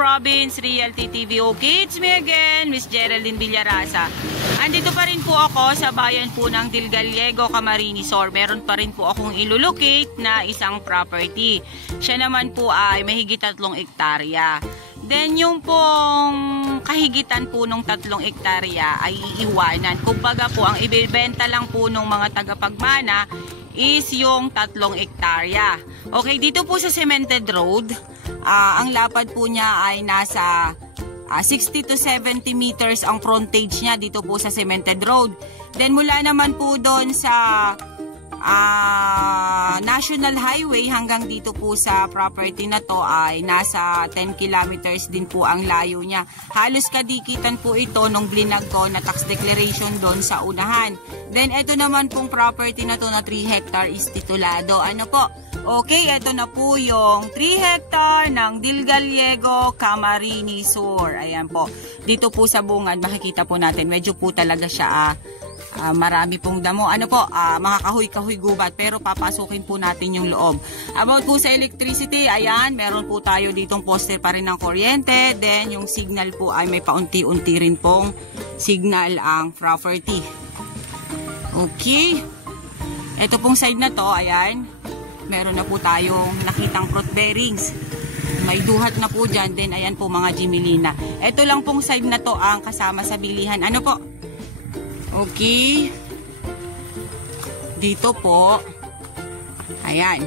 Province Realty TV. Okay, it's me again, Miss Geraldine Villarasa. Andito pa rin po ako sa bayan po ng Dilgallego, Camarines Sur. Meron pa rin po akong ilolocate na isang property. Siya naman po ay mahigit 3 hektarya. Then yung pong kahigitan po nung 3 hektarya ay iiwanan. Kumbaga po, ang ibebenta lang po ng mga tagapagmana is yung 3 hektarya. Okay, dito po sa cemented road, ang lapad po niya ay nasa 60 to 70 meters ang frontage niya dito po sa cemented road. Then mula naman po doon sa National Highway hanggang dito po sa property na to ay nasa 10 kilometers din po ang layo niya. Halos kadikitan po ito nung blinag ko na tax declaration doon sa unahan. Then ito naman pong property na to na 3 hectare is titulado. Ano po? Okay, ito na po yung 3 hectare ng Dilgallego, Camarines Sur. Ayan po. Dito po sa bungad, makikita po natin, medyo po talaga siya marami pong damo. Ano po, mga kahoy-kahoy gubat. Pero papasukin po natin yung loob. About po sa electricity, ayan, meron po tayo ditong poste pa rin ng kuryente. Then yung signal po ay may paunti-unti rin pong signal ang property. Okay. Ito pong side na to, ayan. Meron na po tayong nakitang fruit bearings. May duhat na po dyan. Then ayan po mga Jimelina. Ito lang pong side na to ang kasama sa bilihan. Ano po? Okay. Dito po. Ayan.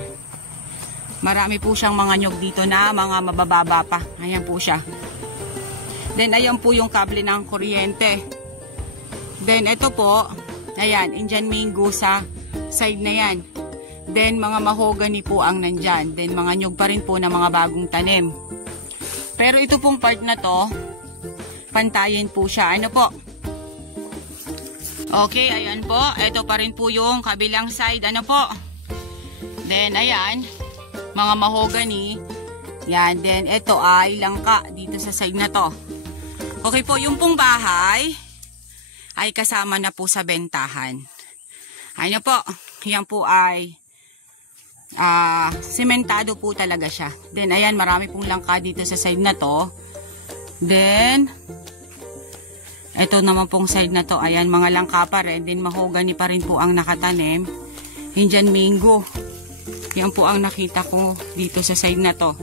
Marami po siyang mga nyog dito na mga mabababa pa. Ayan po siya. Then ayan po yung kable ng kuryente. Then ito po. Ayan. Indian mango sa side na yan. Then mga mahogany po ang nandyan. Then mga nyug pa rin po na mga bagong tanim. Pero ito pong part na to, pantayin po siya. Ano po? Okay, ayan po. Ito pa rin po yung kabilang side. Ano po? Then ayan, mga mahogany. Yan. Then ito ay langka dito sa side na to. Okay po, yung pong bahay ay kasama na po sa bentahan. Ano po? Yan po ay sementado po talaga siya. Then ayan, marami pong langka dito sa side na to. Then ito naman pong side na to, ayan, mga langka pa rin. Then mahogany pa rin po ang nakatanim. Indian mango. Yan po ang nakita ko dito sa side na to.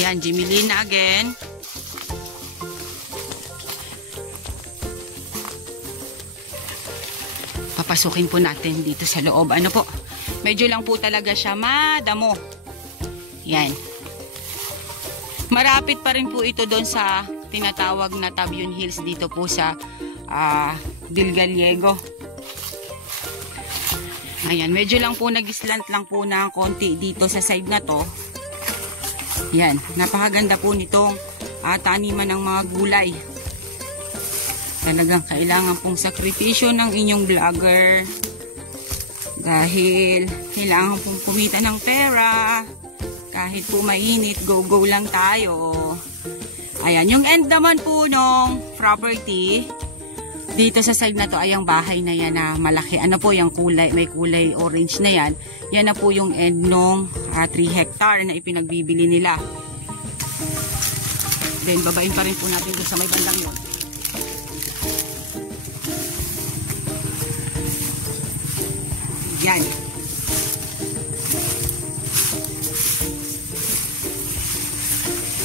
Yan, Jimelina again. Papasukin po natin dito sa loob. Ano po? Medyo lang po talaga siya madamo. Yan. Marapit pa rin po ito doon sa tinatawag na Tabion Hills dito po sa Dilgallego. Ayan. Medyo lang po nag-slant lang po ng konti dito sa side na to. Yan. Napakaganda po nitong taniman ng mga gulay. Talagang kailangan pong sakripisyo ng inyong vlogger dahil kailangan pong kumita ng pera kahit po mainit, go lang tayo. Ayan, yung end naman po ng property dito sa side na to ay ang bahay na yan na malaki. Ano po yung kulay, may kulay orange na yan. Yan na po yung end ng 3 hectare na ipinagbibili nila. Then babain pa rin po natin doon sa may bandang yun. Yan.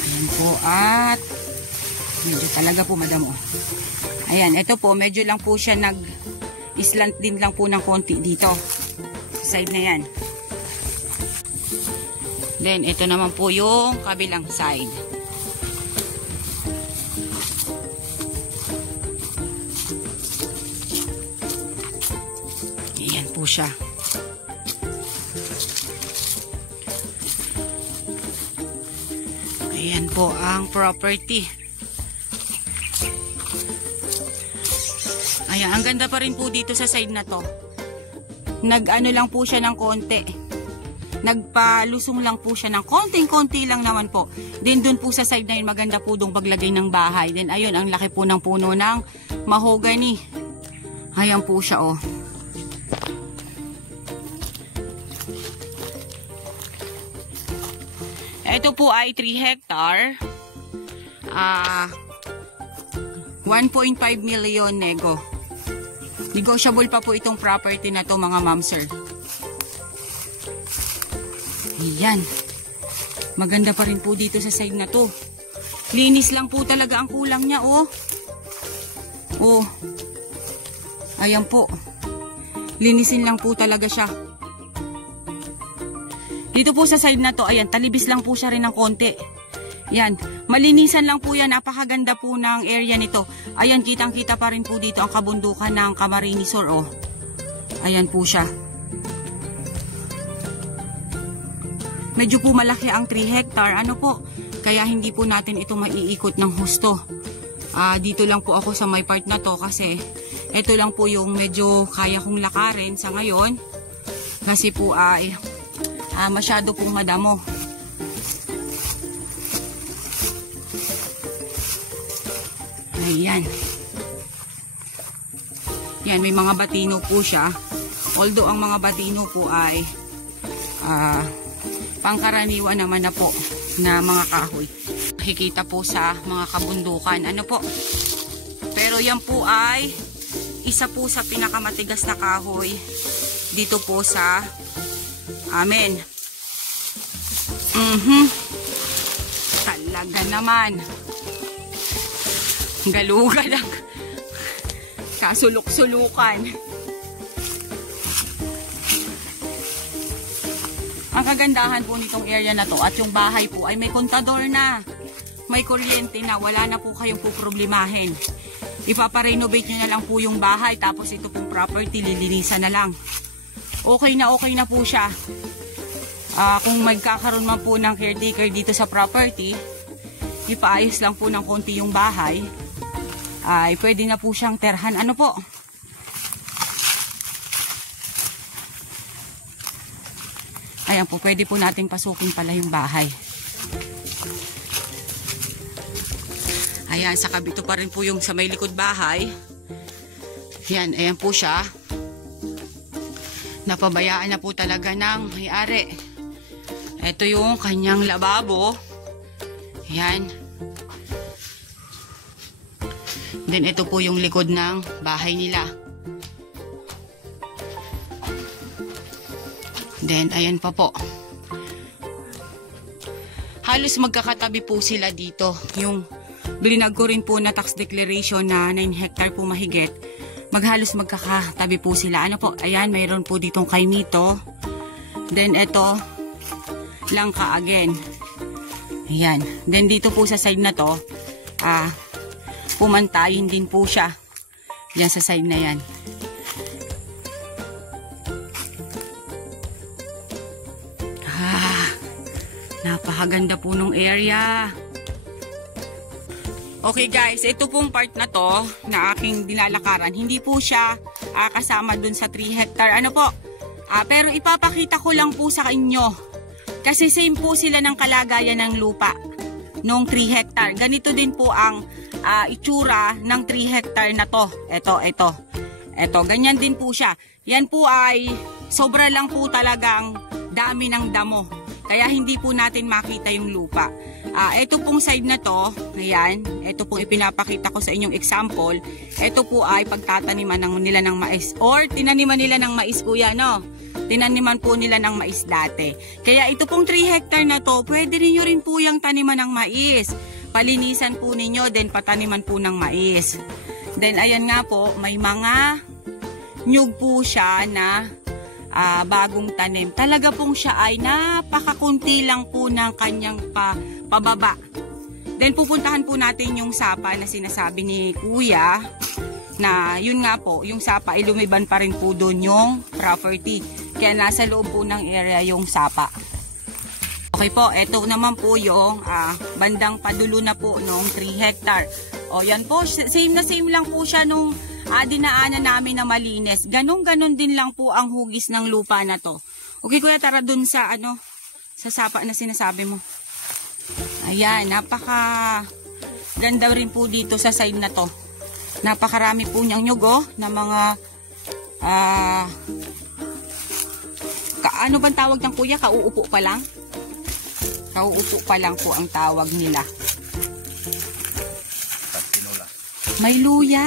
Ayan po at medyo talaga po madamo. Ayan, ito po medyo lang po siya nag-slant din lang po ng konti dito. Side na yan. Then ito naman po yung kabilang side. Ayan po siya. Ayan po ang property. Ayan, ang ganda pa rin po dito sa side na to. Nag-ano lang po siya ng konti. Nagpalusong lang po siya ng konting-konti lang naman po. Then dun po sa side na yun, maganda po dong paglagay ng bahay. Then ayun, ang laki po ng puno ng mahogany. Ayan po siya oh. Ito po ay 3 hectare. 1.5 million nego. Negotiable pa po itong property na to mga ma'am sir. Ayan. Maganda pa rin po dito sa side na to. Linis lang po talaga ang kulang niya, oh. Oh. Ayan po. Linisin lang po talaga siya. Dito po sa side na to, ayan, talibis lang po siya rin ng konti. Yan, malinisan lang po yan. Napakaganda po ng area nito. Ayan, kitang-kita pa rin po dito ang kabundukan ng Camarines Sur, oh. Ayan po siya. Medyo po malaki ang 3 hectare. Ano po? Kaya hindi po natin ito maiikot ng husto. Dito lang po ako sa may part na to kasi ito lang po yung medyo kaya kong lakarin sa ngayon. Kasi po ay masyado pong madamo. Ayan. Yan, may mga batino po siya. Although ang mga batino po ay pangkaraniwan naman na po na mga kahoy. Makikita po sa mga kabundukan. Ano po? Pero yan po ay isa po sa pinakamatigas na kahoy dito po sa amin. Talaga naman. Galuga lang. Kasulok-sulukan. Ang kagandahan po nitong area na to at yung bahay po ay may kontador na. May kuryente na. Wala na po kayong poproblemahin. Ipaparenovate nyo na lang po yung bahay tapos ito pong property lilinisan na lang. Okay na po siya. Kung magkakaroon man po ng caretaker dito sa property, ipaayos lang po ng konti yung bahay, ay pwede na po siyang terhan. Ano po? Ayan po, pwede po nating pasukin pala yung bahay. Ayan, sa kabito pa rin po yung sa may likod bahay. Yan, ayan po siya. Napabayaan na po talaga ng may-ari. Ito yung kanyang lababo. Yan. Then ito po yung likod ng bahay nila. Then ayan pa po. Halos magkakatabi po sila dito. Yung blinag ko rin po na tax declaration na 9 hectare po mahigit. Maghalos magkakatabi po sila. Ano po? Ayan, mayroon po ditong kaimito. Then ito langka again. Ayan. Then dito po sa side na to, pumantayin din po siya. Yan sa side na yan. Napakaganda po nung area. Okay guys, ito pong part na to na aking dilalakaran, hindi po siya kasama dun sa 3 hectare. Ano po? Pero ipapakita ko lang po sa inyo. Kasi same po sila ng kalagayan ng lupa nung 3 hectare. Ganito din po ang itsura ng 3 hectare na to. Ito, ganyan din po siya. Yan po ay sobra lang po talagang dami ng damo. Kaya hindi po natin makita yung lupa. Ito pong side na to, ayan, ito pong ipinapakita ko sa inyong example. Ito po ay pagtataniman nila ng mais or tinaniman nila ng mais, kuya, no? Tinaniman po nila ng mais dati. Kaya ito pong 3 hectare na to, pwede niyo rin po yung taniman ng mais. Palinisan po ninyo, then pataniman po ng mais. Then ayan nga po, may mga nyug po siya na bagong tanim. Talaga pong siya ay napakakunti lang po ng kanyang pababa. Then pupuntahan po natin yung sapa na sinasabi ni kuya na yun nga po, yung sapa ay lumiban pa rin po doon yung property. Kaya nasa loob po ng area yung sapa. Okay po, eto naman po yung bandang padulo na po nung 3 hectare. O yan po, same na same lang po siya nung dinaanan namin na malinis. Ganon din lang po ang hugis ng lupa na to. Okay kuya, tara dun sa sa sapa na sinasabi mo. Ayan, napaka ganda rin po dito sa side na to. Napakarami po niyang nyug na mga ano bang tawag ng kuya? Kauupo pa lang? Kauupo pa lang po ang tawag nila. May luya.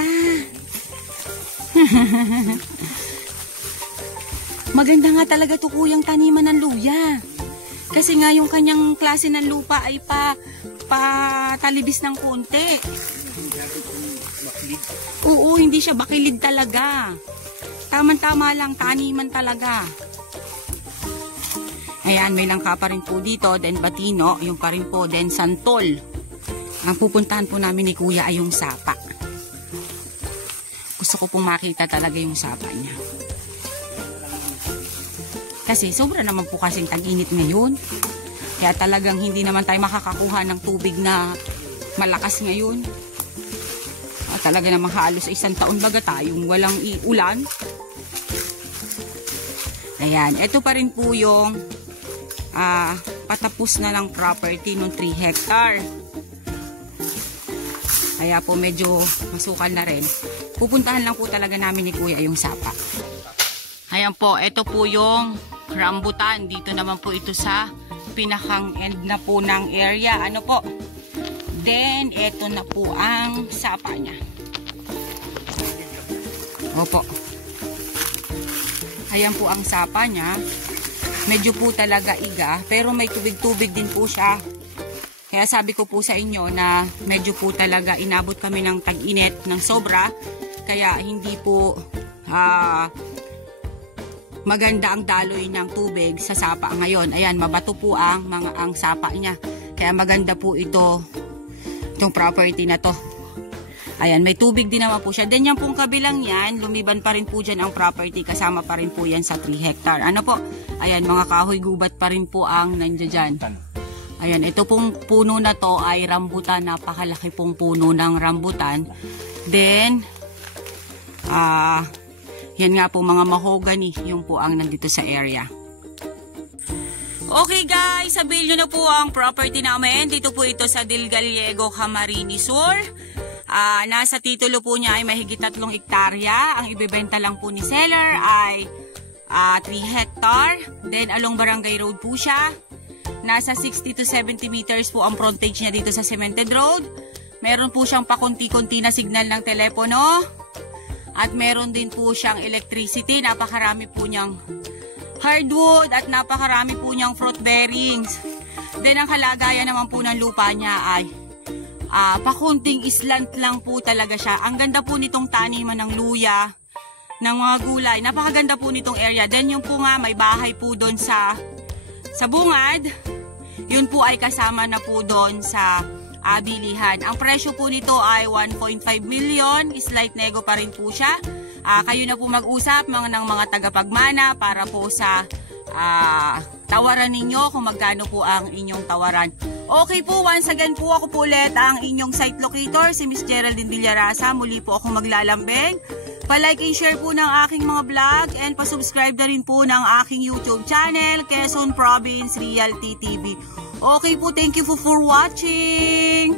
Maganda nga talaga to kuyang taniman ng luya. Kasi nga yung kanyang klase ng lupa ay patalibis ng konti. Oo, hindi siya bakilid talaga. Tama-tama lang, taniman talaga. Ayan, may langka pa rin po dito, then batino, yung pa rin po, then santol. Ang pupuntahan po namin ni Kuya ay yung sapa. Gusto ko pong makita talaga yung sapa niya. Kasi sobra naman po kasing tag-init ngayon. Kaya talagang hindi naman tayo makakakuha ng tubig na malakas ngayon. Talaga naman halos isang taon baga tayong walang ulan. Ayan, ito pa rin po yung patapos na lang property ng 3 hectare. Kaya po medyo masukal na rin. Pupuntahan lang po talaga namin ni Kuya yung sapa. Ayan po, ito po yung rambutan. Dito naman po ito sa pinakang end na po ng area. Ano po? Then, ito na po ang sapa niya. Opo. Ayan po ang sapa niya. Medyo po talaga iga, pero may tubig-tubig din po siya. Kaya sabi ko po sa inyo na medyo po talaga inabot kami ng tag-init ng sobra. Kaya hindi po maganda ang daloy ng tubig sa sapa ngayon. Ayan, mabato po ang sapa niya. Kaya maganda po itong property na to. Ayan, may tubig din naman po siya. Then yung pong kabilang yan, lumiban pa rin po dyan ang property. Kasama pa rin po yan sa 3 hectare. Ano po? Ayan, mga kahoy gubat pa rin po ang nandiyan. Ayan, ito pong puno na to ay rambutan. Napakalaki pong puno ng rambutan. Then, yan nga po mga mahogany. Yung po ang nandito sa area. Okay guys, sabihin nyo na po ang property namin. Dito po ito sa Del Gallego, Camarines Sur. Nasa titulo po niya ay mahigit 3 hektarya. Ang ibebenta lang po ni seller ay 3 hectare. Then along Barangay Road po siya. Nasa 60 to 70 meters po ang frontage niya dito sa cemented road. Meron po siyang pakunti-kunti na signal ng telepono. At meron din po siyang electricity. Napakarami po niyang hardwood at napakarami po niyang fruit bearings. Then ang kalagayan naman po ng lupa niya ay pakunting islant lang po talaga siya. Ang ganda po nitong taniman ng luya, ng mga gulay. Napakaganda po nitong area. Then yung po nga may bahay po doon sa bungad. Yun po ay kasama na po doon sa bilihan. Ang presyo po nito ay 1.5 million. Slight nego pa rin po siya. Kayo na po mag-usap ng mga tagapagmana para po sa tawaran ninyo kung magkano po ang inyong tawaran. Okay po, once again po ako po ulit ang inyong site locator, si Miss Geraldine Villarasa. Muli po ako maglalambing. Pa-like and share po ng aking mga vlog and pa-subscribe na rin po ng aking YouTube channel, Quezon Province Realty TV. Okay po, thank you for watching!